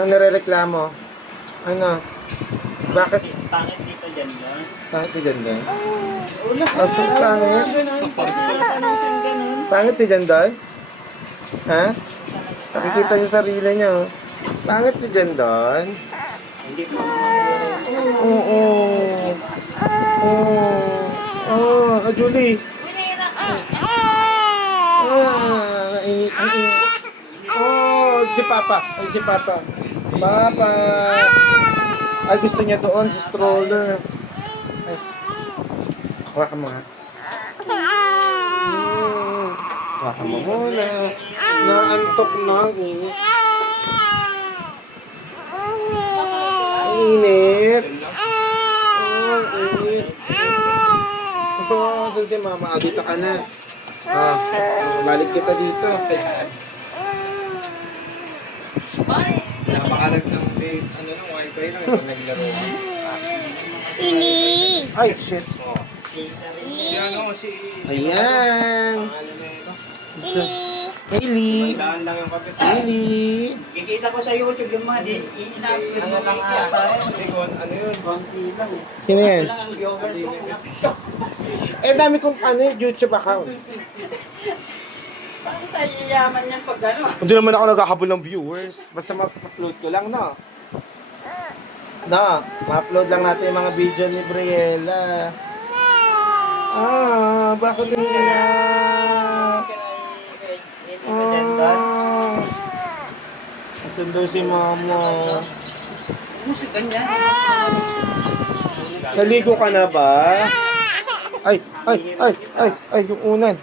Ano nirereklamo? Ano? Bakit? Pangit dito dyan ba? Pangit si Dandan? Wala. Pangit? Ganun. Pangit si Dandan? Ha? Nakikita niyo sarili niyo. Pangit si Dandan? Hindi ko Oo. Julie. Nainit. Ang init. Si Papa. Ay, si Papa. Papa. Ay, gusto niya doon sa stroller. Ay, hawakan mo nga. Hawakan mo muna. Naantok na ang init. Ang init. Ang init. Saan si Mama? Dito ka na. Balik kita dito. Napakalag ng date, wifi lang ito naglaro. Ay, shit. Si ano, si... Ayan. Hailey. Daan lang yung kapit. Hailey. Kikita ko sa YouTube yung mga in-upload mo lang ata. Ano yun? Konti lang. Sino yan? Lang ang viewers ko. Dami kong YouTube account. Paano tayo yayaman yan pag gano'n? Hindi naman ako nagkakabol ng viewers. Basta ma-upload ko lang, no? No, ma-upload lang natin yung mga video ni Briella. Bakit hindi na? Asan daw si Mama? Musika niya. Naligo ka na ba? Ay, yung unan.